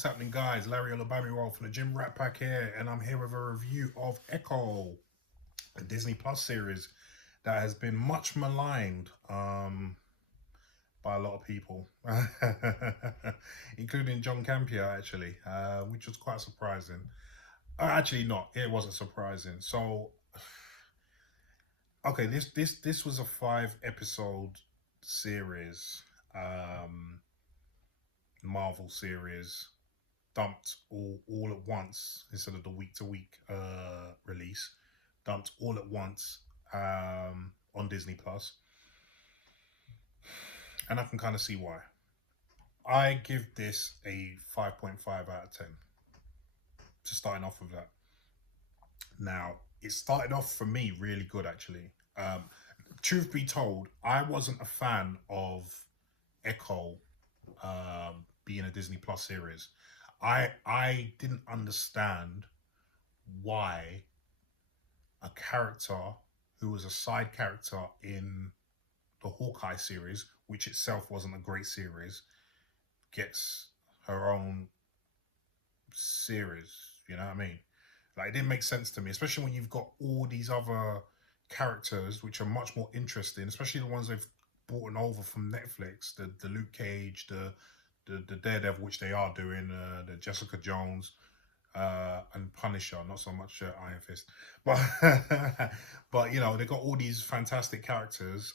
What's happening, guys? Larry Olabami from the Gym Rat Pack here, and I'm here with a review of Echo, a Disney Plus series that has been much maligned by a lot of people, including John Campion, actually, which was quite surprising. Actually, not. It wasn't surprising. So, okay, this was a 5 episode series, Marvel series, dumped all at once instead of the week to week release, dumped all at once on Disney Plus, and I can kind of see why. I give this a 5.5 out of 10. To starting off with that. Now, it started off for me really good, actually. Truth be told, I wasn't a fan of Echo being a Disney Plus series. I didn't understand why a character who was a side character in the Hawkeye series, which itself wasn't a great series, gets her own series. You know what I mean? Like, it didn't make sense to me, especially when you've got all these other characters which are much more interesting, especially the ones they've brought over from Netflix, the Luke Cage, the Daredevil, which they are doing, the Jessica Jones, and Punisher, not so much Iron Fist, but but you know, they got all these fantastic characters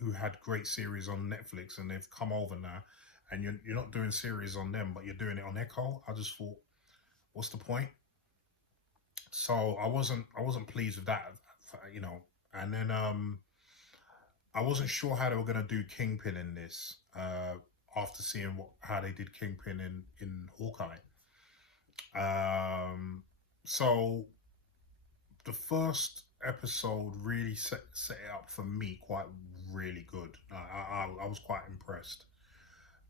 who had great series on Netflix, and they've come over now, and you're not doing series on them, but you're doing it on Echo. I just thought, what's the point? So I wasn't pleased with that, you know. And then I wasn't sure how they were gonna do Kingpin in this. After seeing how they did Kingpin in Hawkeye. So the first episode really set it up for me quite really good. I was quite impressed.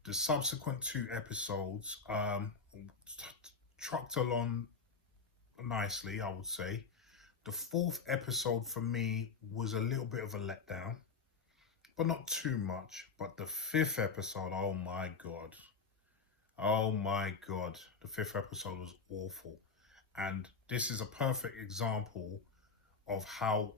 The subsequent 2 episodes trucked along nicely, I would say. The 4th episode for me was a little bit of a letdown, but not too much. But the 5th episode, oh my god. Oh my god. The 5th episode was awful. And this is a perfect example of how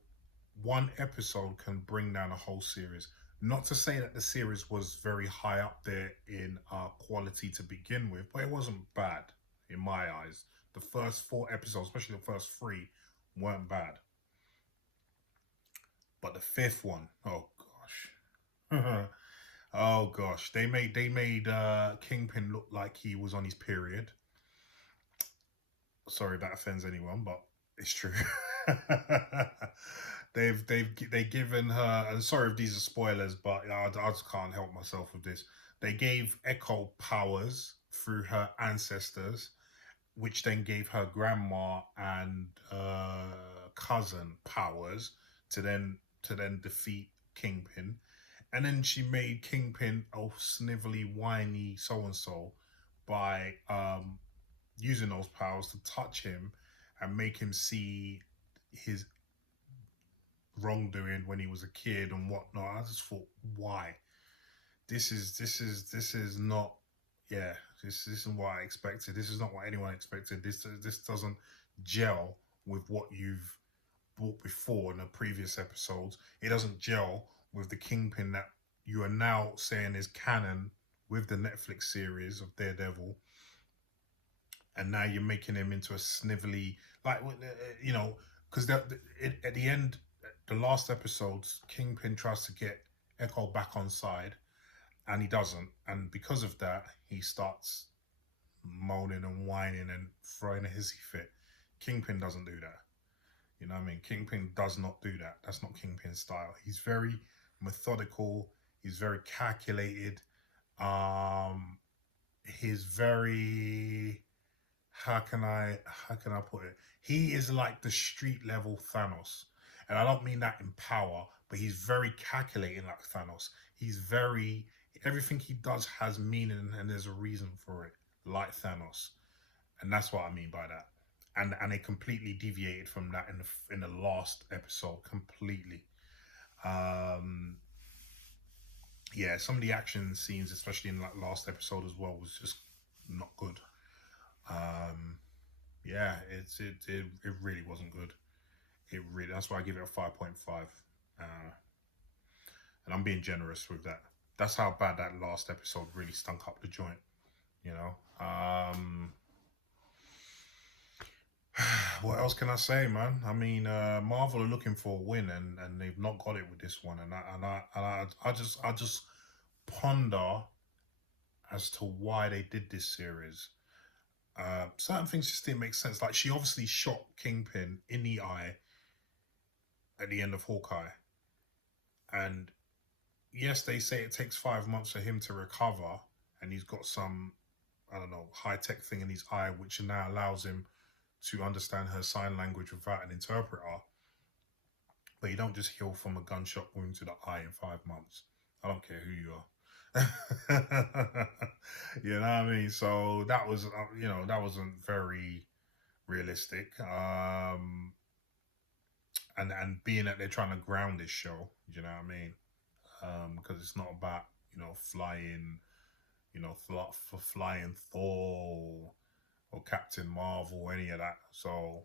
one episode can bring down a whole series. Not to say that the series was very high up there in quality to begin with, but it wasn't bad in my eyes. The first 4 episodes, especially the first 3, weren't bad. But the 5th one, oh gosh. Oh gosh. They made Kingpin look like he was on his period. Sorry if that offends anyone, but it's true. They've given her, and sorry if these are spoilers, but I just can't help myself with this. They gave Echo powers through her ancestors, which then gave her grandma and cousin powers to then defeat Kingpin. And then she made Kingpin a snivelly, whiny so-and-so by using those powers to touch him and make him see his wrongdoing when he was a kid and whatnot. I just thought, why? This is not, yeah, this isn't what I expected. This is not what anyone expected. This doesn't gel with what you've brought before in the previous episodes. It doesn't gel with the Kingpin that you are now saying is canon with the Netflix series of Daredevil. And now you're making him into a snivelly, like, you know, because at the end, the last episodes, Kingpin tries to get Echo back on side, and he doesn't. And because of that, he starts moaning and whining and throwing a hissy fit. Kingpin doesn't do that. You know what I mean? Kingpin does not do that. That's not Kingpin's style. He's very methodical. He's very calculated. He's very... How can I put it? He is like the street level Thanos. And I don't mean that in power, but he's very calculating like Thanos. Everything he does has meaning and there's a reason for it, like Thanos. And that's what I mean by that. And they completely deviated from that in the last episode, completely. Yeah, some of the action scenes, especially in that last episode as well, was just not good. Yeah, it really wasn't good. It really, that's why I give it a 5.5. And I'm being generous with that. That's how bad that last episode really stunk up the joint, you know. What else can I say, man? I mean, Marvel are looking for a win, and they've not got it with this one. I just ponder as to why they did this series. Certain things just didn't make sense. Like, she obviously shot Kingpin in the eye at the end of Hawkeye, and yes, they say it takes 5 months for him to recover, and he's got some, I don't know, high tech thing in his eye, which now allows him to understand her sign language without an interpreter. But you don't just heal from a gunshot wound to the eye in 5 months. I don't care who you are. You know what I mean? So that was, that wasn't very realistic. And being that they're trying to ground this show, you know what I mean? Because it's not about flying, for flying Thor or Captain Marvel or any of that. So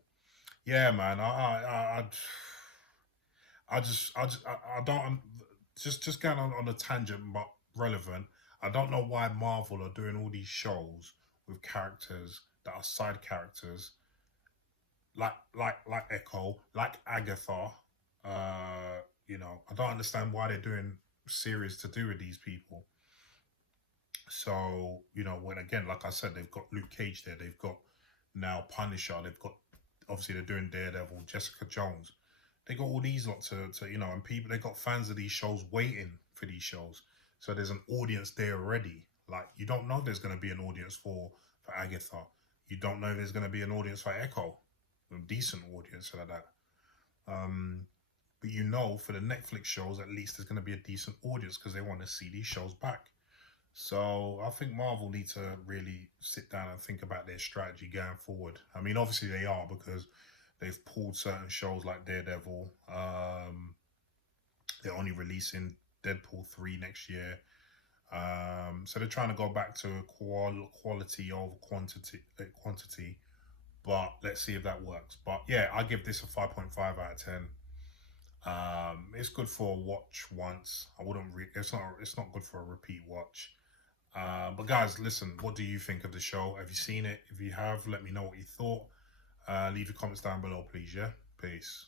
yeah, man, I don't just going on a tangent, but relevant. I don't know why Marvel are doing all these shows with characters that are side characters, like Echo, like Agatha. I don't understand why they're doing series to do with these people. So, when again, like I said, they've got Luke Cage there, they've got now Punisher, they've got, obviously they're doing Daredevil, Jessica Jones. They got all these lot to and people, they got fans of these shows waiting for these shows. So there's an audience there already. Like, you don't know there's going to be an audience for Agatha. You don't know there's going to be an audience for Echo, a decent audience like that. But for the Netflix shows, at least there's going to be a decent audience because they want to see these shows back. So I think Marvel need to really sit down and think about their strategy going forward. I mean, obviously they are, because they've pulled certain shows like Daredevil. They're only releasing Deadpool 3 next year. So they're trying to go back to quality over quantity. But let's see if that works. But yeah, I give this a 5.5 out of 10. It's good for a watch once. I wouldn't. It's not good for a repeat watch. But guys, listen. What do you think of the show? Have you seen it? If you have, let me know what you thought. Leave your comments down below, please. Yeah. Peace.